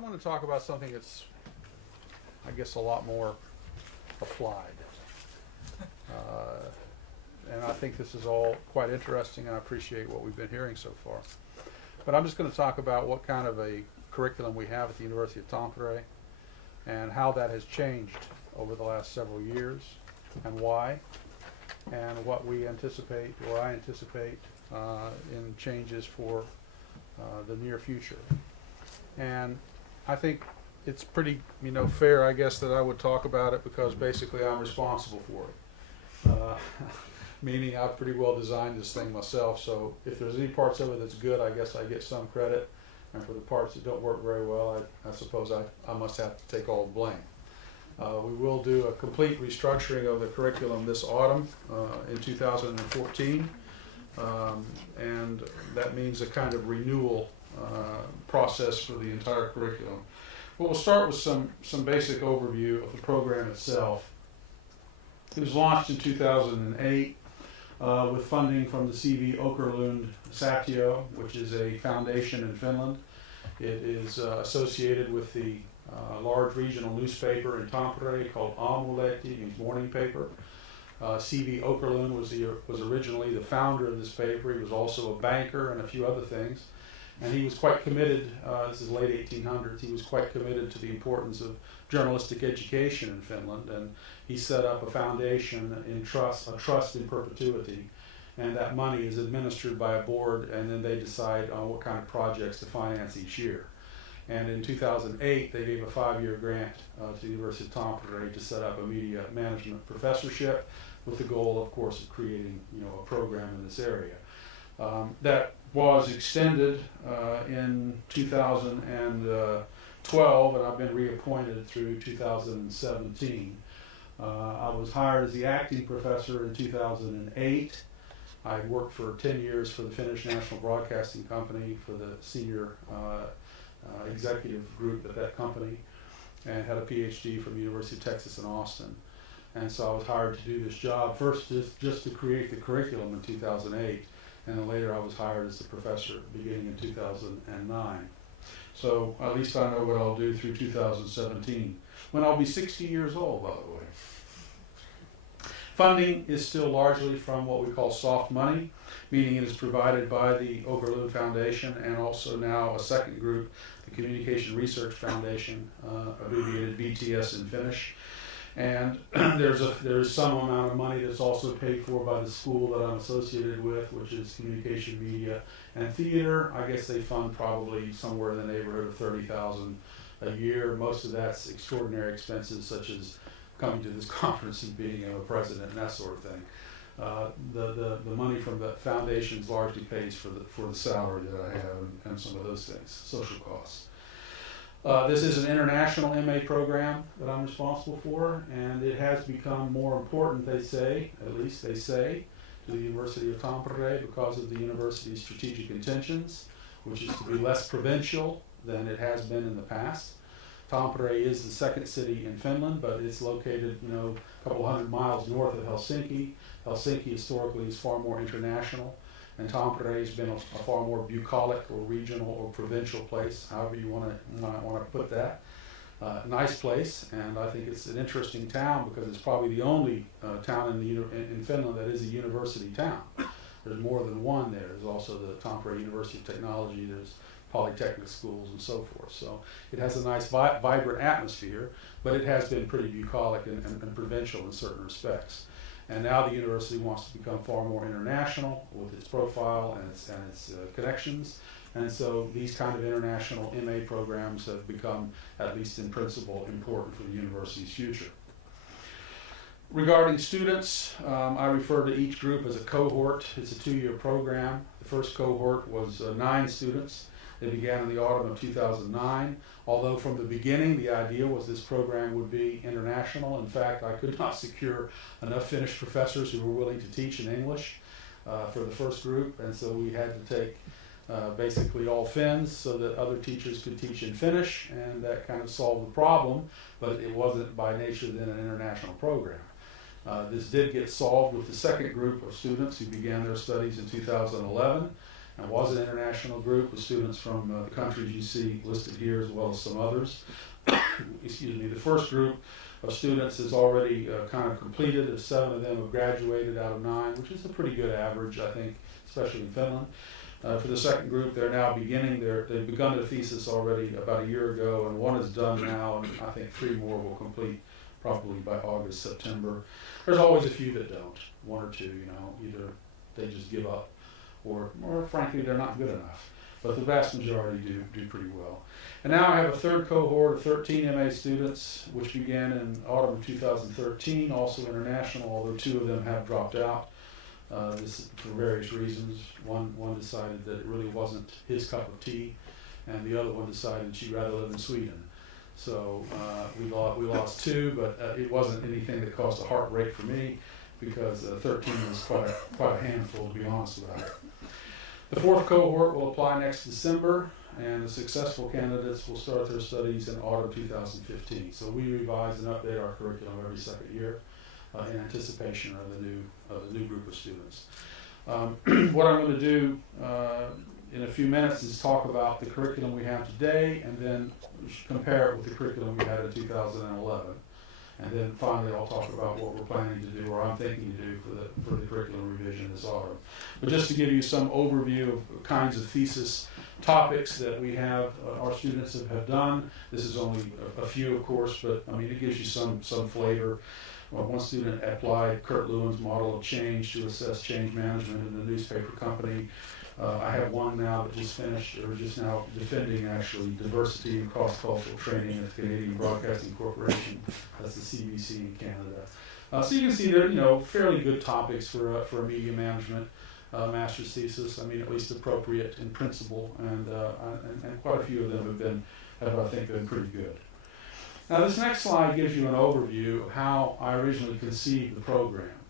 I'm going to talk about something that's, I guess, a lot more applied. And I think this is all quite interesting, and I appreciate what we've been hearing so far. But I'm just going to talk about what kind of a curriculum we have at the University of Tampere and how that has changed over the last several years and why, and what we anticipate, or I anticipate, in changes for the near future. And I think it's pretty, fair, I guess, that I would talk about it because basically I'm responsible for it. Meaning I've pretty well designed this thing myself, so if there's any parts of it that's good, I guess I get some credit. And for the parts that don't work very well, I suppose I must have to take all the blame. We will do a complete restructuring of the curriculum this autumn in 2014. And that means a kind of renewal process for the entire curriculum. But we'll start with some basic overview of the program itself. It was launched in 2008 with funding from the CV Åkerlund Säätiö, which is a foundation in Finland. It is associated with the large regional newspaper in Tampere called Aamulehti, means morning paper. CV Åkerlund was originally the founder of this paper. He was also a banker and a few other things. And he was quite committed, this is late 1800s, he was quite committed to the importance of journalistic education in Finland, and he set up a foundation a trust in perpetuity, and that money is administered by a board, and then they decide on what kind of projects to finance each year. And in 2008, they gave a 5-year grant to the University of Tampere to set up a media management professorship with the goal, of course, of creating a program in this area. That was extended in 2012, and I've been reappointed through 2017. I was hired as the acting professor in 2008. I worked for 10 years for the Finnish National Broadcasting Company for the senior executive group at that company, and had a PhD from the University of Texas in Austin. And so I was hired to do this job, first just to create the curriculum in 2008. And then later I was hired as a professor beginning in 2009. So at least I know what I'll do through 2017, when I'll be 60 years old, by the way. Funding is still largely from what we call soft money, meaning it is provided by the Åkerlund Foundation and also now a second group, the Communication Research Foundation, abbreviated BTS in Finnish. And there's some amount of money that's also paid for by the school that I'm associated with, which is Communication, Media, and Theater. I guess they fund probably somewhere in the neighborhood of $30,000 a year. Most of that's extraordinary expenses, such as coming to this conference and being a president and that sort of thing. The money from the foundations largely pays for the salary that I have and some of those things, social costs. This is an international MA program that I'm responsible for, and it has become more important, they say, at least they say, to the University of Tampere because of the university's strategic intentions, which is to be less provincial than it has been in the past. Tampere is the second city in Finland, but it's located, a couple hundred miles north of Helsinki. Helsinki historically is far more international. And Tampere has been a far more bucolic or regional or provincial place, however you want to put that. Nice place, and I think it's an interesting town because it's probably the only town in Finland that is a university town. There's more than one there. There's also the Tampere University of Technology, there's polytechnic schools and so forth. So it has a nice vibrant atmosphere, but it has been pretty bucolic and provincial in certain respects. And now the university wants to become far more international with its profile and its connections. And so these kind of international MA programs have become, at least in principle, important for the university's future. Regarding students, I refer to each group as a cohort. It's a 2-year program. The first cohort was 9 students. They began in the autumn of 2009, although from the beginning the idea was this program would be international. In fact, I could not secure enough Finnish professors who were willing to teach in English for the first group, and so we had to take basically all Finns so that other teachers could teach in Finnish, and that kind of solved the problem, but it wasn't by nature then an international program. This did get solved with the second group of students who began their studies in 2011. and was an international group with students from the countries you see listed here as well as some others. Excuse me. The first group of students is already kind of completed. 7 of them have graduated out of 9, which is a pretty good average, I think, especially in Finland. For the second group, they're now they've begun their thesis already about a year ago, and 1 is done now, and I think 3 more will complete probably by August, September. There's always a few that don't, 1 or 2, either they just give up, or frankly, they're not good enough. But the vast majority do pretty well. And now I have a third cohort of 13 MA students, which began in autumn of 2013, also international, although 2 of them have dropped out. This for various reasons. One decided that it really wasn't his cup of tea, and the other one decided she'd rather live in Sweden. So we lost 2, but it wasn't anything that caused a heart rate for me, because 13 was quite a handful, to be honest about it. The 4th cohort will apply next December, and the successful candidates will start their studies in autumn 2015. So we revise and update our curriculum every second year in anticipation of the new group of students. What I'm going to do in a few minutes is talk about the curriculum we have today, and then compare it with the curriculum we had in 2011. And then finally, I'll talk about what we're planning to do, or I'm thinking to do for the curriculum revision this autumn. But just to give you some overview of kinds of thesis topics that we have, our students have done. This is only a few, of course, but I mean it gives you some flavor. Well, 1 student applied Kurt Lewin's model of change to assess change management in the newspaper company. I have 1 now that just finished, or just now defending actually diversity and cross-cultural training at the Canadian Broadcasting Corporation. That's the CBC in Canada. So you can see they're fairly good topics for a media management master's thesis. I mean, at least appropriate in principle, and quite a few of them have I think been pretty good. Now this next slide gives you an overview of how I originally conceived the program.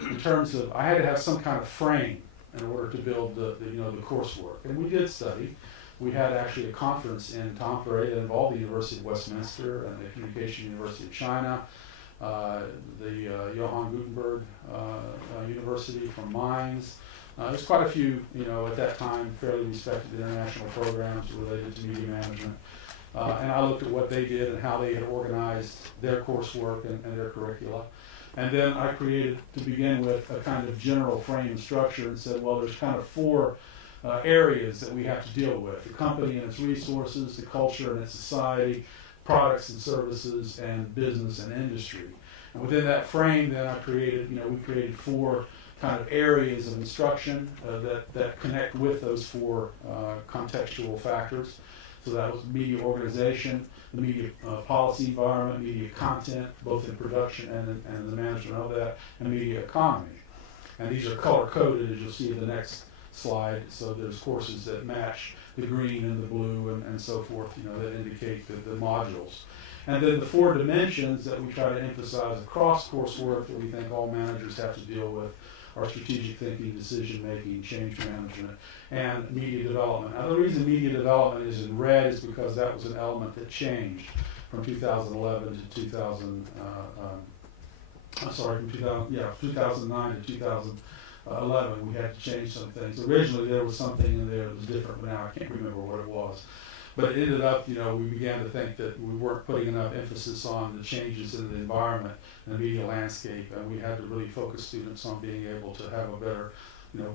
In terms of, I had to have some kind of frame in order to build the coursework, and we did study. We had actually a conference in Tampere that involved the University of Westminster and the Communication University of China, the Johann Gutenberg University from Mainz. There's quite a few, at that time, fairly respected international programs related to media management. And I looked at what they did and how they had organized their coursework and their curricula. And then I created, to begin with, a kind of general frame and structure, and said, well, there's kind of 4 areas that we have to deal with: the company and its resources, the culture and its society, products and services, and business and industry. And within that frame, then we created 4 kind of areas of instruction that connect with those 4 contextual factors. So that was media organization, the media policy environment, media content, both in production and the management of that, and media economy. And these are color-coded, as you'll see in the next slide. So there's courses that match the green and the blue and so forth, that indicate the modules. And then the 4 dimensions that we try to emphasize across coursework that we think all managers have to deal with are strategic thinking, decision-making, change management, and media development. Now, the reason media development is in red is because that was an element that changed from 2011 to 2009 to 2011. We had to change some things. Originally, there was something in there that was different, but now I can't remember what it was. But it ended up, we began to think that we weren't putting enough emphasis on the changes in the environment and the media landscape, and we had to really focus students on being able to have a better,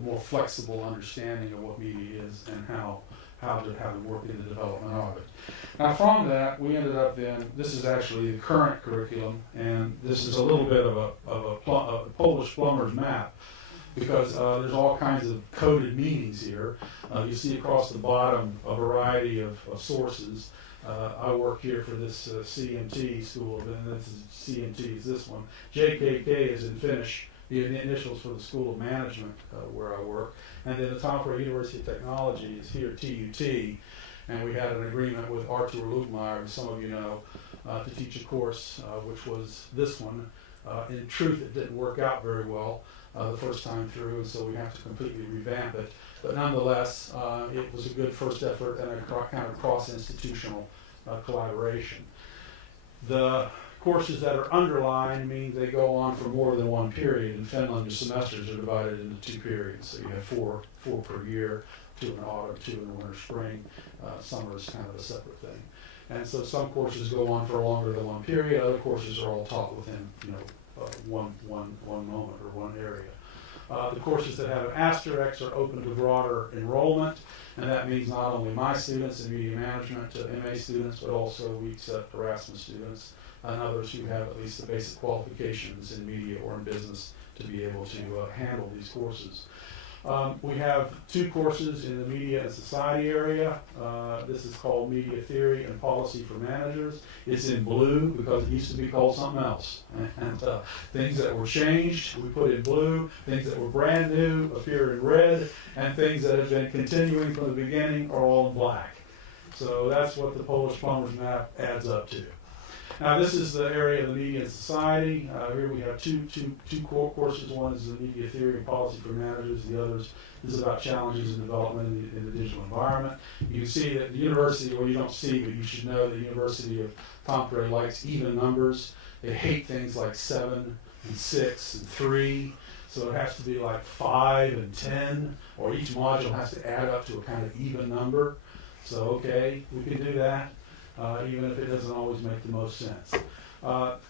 more flexible understanding of what media is and how to work in the development of it. Now from that, we ended up then, this is actually the current curriculum, and this is a little bit of a Polish plumber's map, because there's all kinds of coded meanings here. You see across the bottom a variety of sources. I work here for this CMT school, and this is CMT is this one. JKK is in Finnish, the initials for the School of Management where I work. And then the Tampere University of Technology is here, TUT. And we had an agreement with Artur Lugmeier, as some of you know, to teach a course, which was this one. In truth, it didn't work out very well the first time through, and so we have to completely revamp it. But nonetheless, it was a good first effort and a kind of cross-institutional collaboration. The Courses that are underlined mean they go on for more than one period. In Finland, your semesters are divided into 2 periods, so you have four per year, 2 in the autumn, 2 in the winter, spring. Summer is kind of a separate thing. And so some courses go on for longer than one period. Other courses are all taught within, one moment or one area. The courses that have an asterisk are open to broader enrollment, and that means not only my students in media management, MA students, but also we accept Erasmus students and others who have at least the basic qualifications in media or in business to be able to handle these courses. We have 2 courses in the media and society area. This is called Media Theory and Policy for Managers. It's in blue because it used to be called something else. And things that were changed, we put in blue. Things that were brand new appear in red. And things that have been continuing from the beginning are all in black. So that's what the Polish plumber's map adds up to. Now this is the area of the media and society. Here we have two core courses. One is the Media Theory and Policy for Managers. The other is about challenges in development in the digital environment. You can see that the university, well you don't see, but you should know the University of Tampere likes even numbers. They hate things like 7 and 6 and 3. So it has to be like 5 and 10, or each module has to add up to a kind of even number. So okay, we can do that. Even if it doesn't always make the most sense.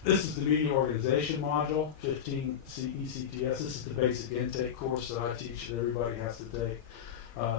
This is the media organization module, 15 ECTS. This is the basic intake course that I teach that everybody has to take.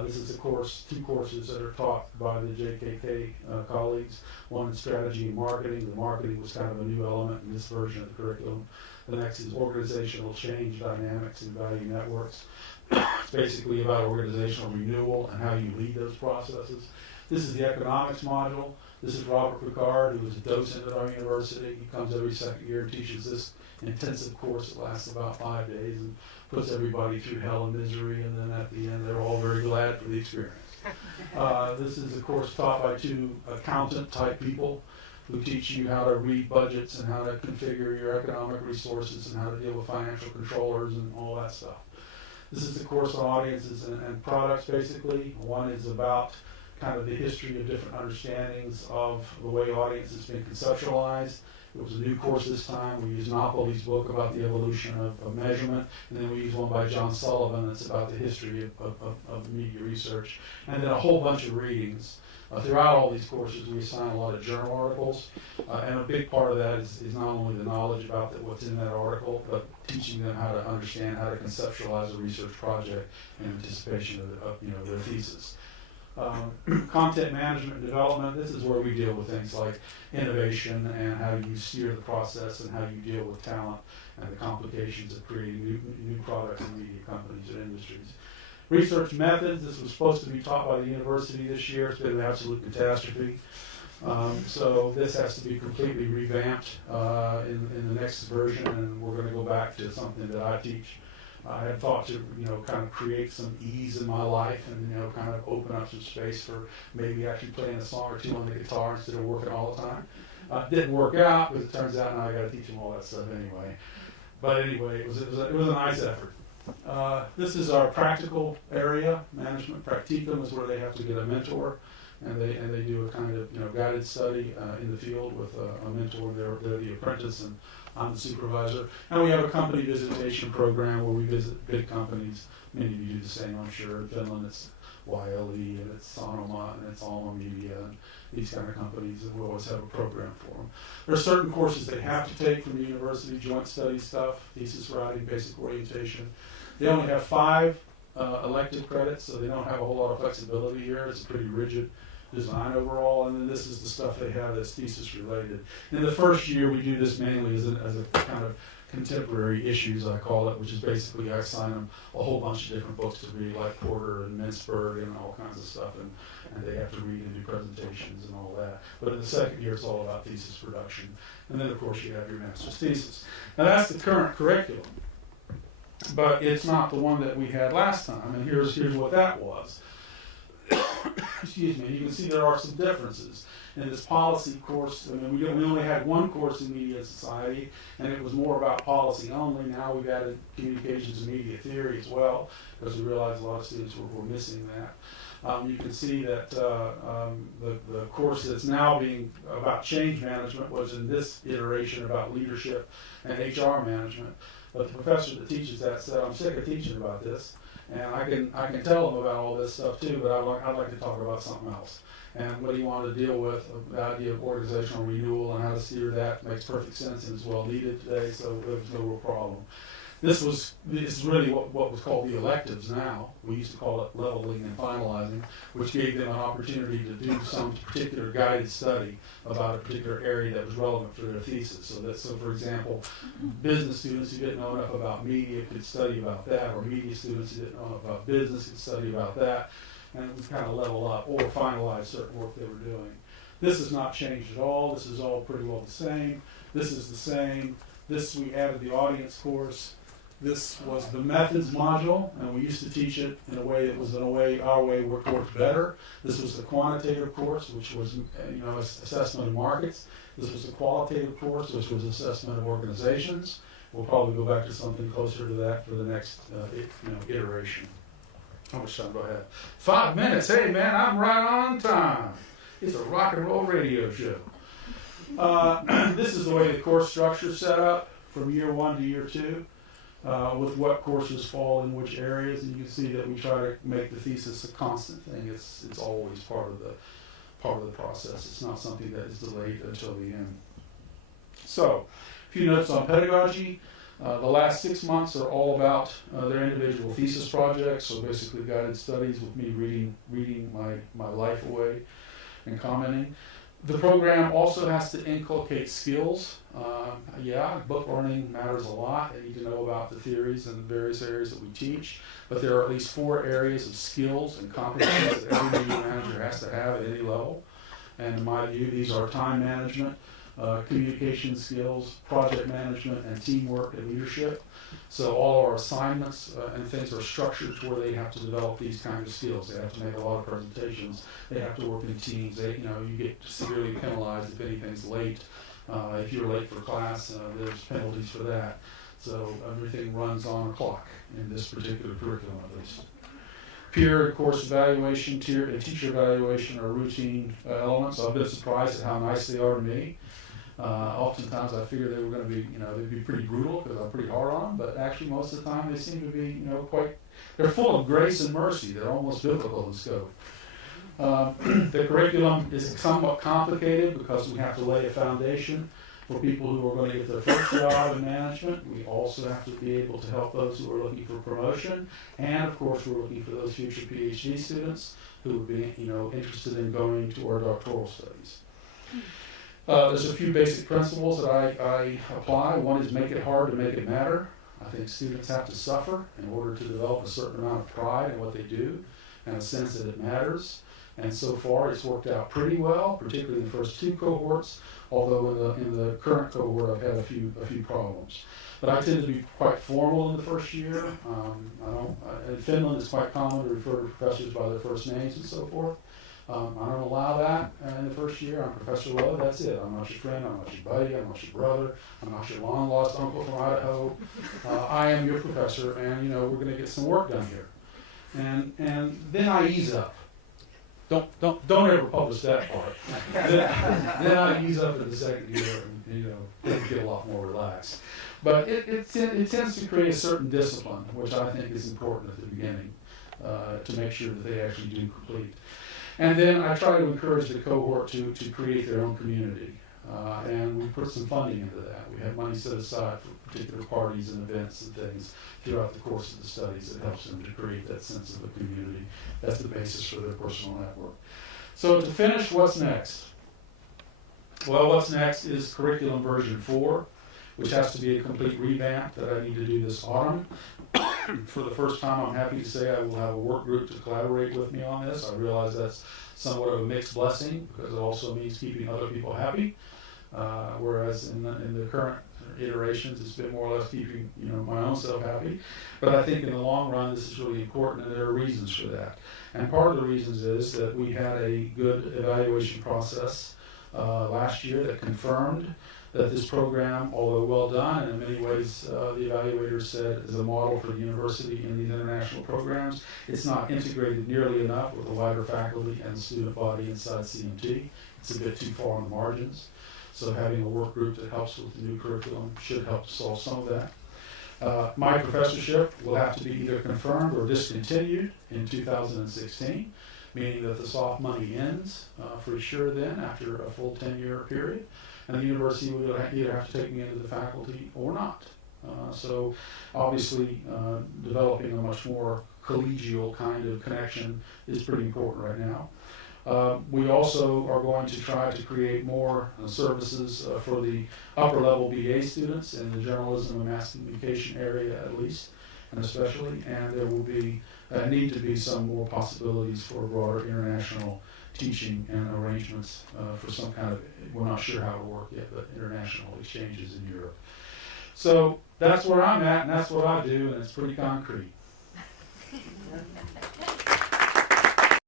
This is a course, 2 courses that are taught by the JKK colleagues. One in strategy and marketing. The marketing was kind of a new element in this version of the curriculum. The next is organizational change, dynamics, and value networks. It's basically about organizational renewal and how you lead those processes. This is the economics module. This is Robert Picard, who is a docent at our university. He comes every second year and teaches this intensive course that lasts about 5 days and puts everybody through hell and misery, and then at the end they're all very glad for the experience. This is a course taught by 2 accountant-type people who teach you how to read budgets and how to configure your economic resources and how to deal with financial controllers and all that stuff. This is the course on audiences and products, basically. One is about kind of the history of different understandings of the way audience has been conceptualized. It was a new course this time. We used Napoli's book about the evolution of measurement, and then we used one by John Sullivan that's about the history of media research, and then a whole bunch of readings. Throughout all these courses, we assign a lot of journal articles, and a big part of that is not only the knowledge about what's in that article, but teaching them how to understand, how to conceptualize a research project in anticipation of their thesis. Content management and development, this is where we deal with things like innovation and how you steer the process and how you deal with talent and the complications of creating new products in media companies and industries. Research methods, this was supposed to be taught by the university this year. It's been an absolute catastrophe. So this has to be completely revamped in the next version, and we're going to go back to something that I teach. I had thought to, kind of create some ease in my life and, kind of open up some space for maybe actually playing a song or 2 on the guitar instead of working all the time. Didn't work out, because it turns out now I got to teach them all that stuff anyway. But anyway, it was a nice effort. This is our practical area. Management practicum is where they have to get a mentor, and they do a kind of guided study in the field with a mentor. They're the apprentice, and I'm the supervisor. And we have a company visitation program where we visit big companies. Many of you do the same, I'm sure. In Finland, it's YLE, and it's Sanoma, and it's Alma Media, and these kind of companies, and we always have a program for them. There are certain courses they have to take from the university, joint study stuff, thesis writing, basic orientation. They only have 5 elective credits, so they don't have a whole lot of flexibility here. It's a pretty rigid design overall, and then this is the stuff they have that's thesis related. In the first year, we do this mainly as a kind of contemporary issues, I call it, which is basically I assign them a whole bunch of different books to read, like Porter and Mintzberg and all kinds of stuff, and they have to read and do presentations and all that. But in the second year, it's all about thesis production. And then, of course, you have your master's thesis. Now, that's the current curriculum, but it's not the one that we had last time, and here's what that was. excuse me, you can see there are some differences in this policy course. I mean, we only had one course in media and society, and it was more about policy only. Now we've added communications and media theory as well, because we realized a lot of students were missing that. You can see that the course that's now being about change management was in this iteration about leadership and HR management. But the professor that teaches that said, I'm sick of teaching about this, and I can tell them about all this stuff too, but I'd like to talk about something else. And what he wanted to deal with, the idea of organizational renewal and how to steer that, makes perfect sense and is well needed today, so there was no real problem. This is really what was called the electives now. We used to call it leveling and finalizing, which gave them an opportunity to do some particular guided study about a particular area that was relevant for their thesis. So for example, business students who didn't know enough about media could study about that, or media students who didn't know enough about business could study about that, and it would kind of level up or finalize certain work they were doing. This has not changed at all. This is all pretty well the same. This is the same. This, we added the audience course. This was the methods module, and we used to teach it in a way that was our way worked better. This was the quantitative course, which was assessment of markets. This was the qualitative course, which was assessment of organizations. We'll probably go back to something closer to that for the next iteration. How much time do I have? 5 minutes. Hey man, I'm right on time. It's a rock and roll radio show. This is the way the course structure is set up from year 1 to year 2. With what courses fall in which areas, and you can see that we try to make the thesis a constant thing. It's always part of the process. It's not something that is delayed until the end. So, a few notes on pedagogy. The last 6 months are all about their individual thesis projects. So basically, guided studies with me reading my life away and commenting. The program also has to inculcate skills. Book learning matters a lot. They need to know about the theories and the various areas that we teach. But there are at least 4 areas of skills and competencies that every media manager has to have at any level. And in my view, these are time management, communication skills, project management, and teamwork and leadership. So all our assignments and things are structured to where they have to develop these kinds of skills. They have to make a lot of presentations. They have to work in teams. You get severely penalized if anything's late. If you're late for class, there's penalties for that. So everything runs on a clock in this particular curriculum, at least. Peer and course evaluation, teacher evaluation are routine elements. I've been surprised at how nice they are to me. Oftentimes I figured they were going to be, they'd be pretty brutal because I'm pretty hard on them, but actually most of the time they seem to be, they're full of grace and mercy. They're almost biblical in scope. The curriculum is somewhat complicated because we have to lay a foundation for people who are going to get their first job in management. We also have to be able to help those who are looking for promotion, and of course we're looking for those future PhD students who would be, interested in going to our doctoral studies. There's a few basic principles that I apply. One is make it hard to make it matter. I think students have to suffer in order to develop a certain amount of pride in what they do and a sense that it matters. And so far it's worked out pretty well, particularly in the first 2 cohorts, although in the current cohort I've had a few problems. But I tend to be quite formal in the first year. In Finland it's quite common to refer to professors by their first names and so forth. I don't allow that in the first year. I'm Professor Lowe, that's it. I'm not your friend, I'm not your buddy, I'm not your brother, I'm not your long-lost uncle from Idaho. I am your professor, and we're going to get some work done here. And then I ease up. Don't ever publish that part. then I ease up in the second year and things get a lot more relaxed. But it tends to create a certain discipline, which I think is important at the beginning, to make sure that they actually do complete. And then I try to encourage the cohort to create their own community. And we put some funding into that. We have money set aside for particular parties and events and things throughout the course of the studies that helps them to create that sense of a community. That's the basis for their personal network. So to finish, what's next? Well, what's next is curriculum version 4, which has to be a complete revamp that I need to do this autumn. For the first time, I'm happy to say I will have a work group to collaborate with me on this. I realize that's somewhat of a mixed blessing because it also means keeping other people happy. Whereas in the current iterations. It's been more or less keeping, my own self happy. But I think in the long run, this is really important, and there are reasons for that. And part of the reasons is that we had a good evaluation process last year that confirmed that this program, although well done, and in many ways the evaluators said is a model for the university in these international programs, it's not integrated nearly enough with the wider faculty and the student body inside CMT. It's a bit too far on the margins. So having a work group that helps with the new curriculum should help solve some of that. My professorship will have to be either confirmed or discontinued in 2016, meaning that the soft money ends for sure then after a full 10-year period. And the university will either have to take me into the faculty or not. So obviously developing a much more collegial kind of connection is pretty important right now. We also are going to try to create more services for the upper level BA students in the journalism and mass communication area at least, and especially, and there will be need to be some more possibilities for broader international teaching and arrangements for some kind of, we're not sure how to work yet, but international exchanges in Europe. So that's where I'm at, and that's what I do, and it's pretty concrete.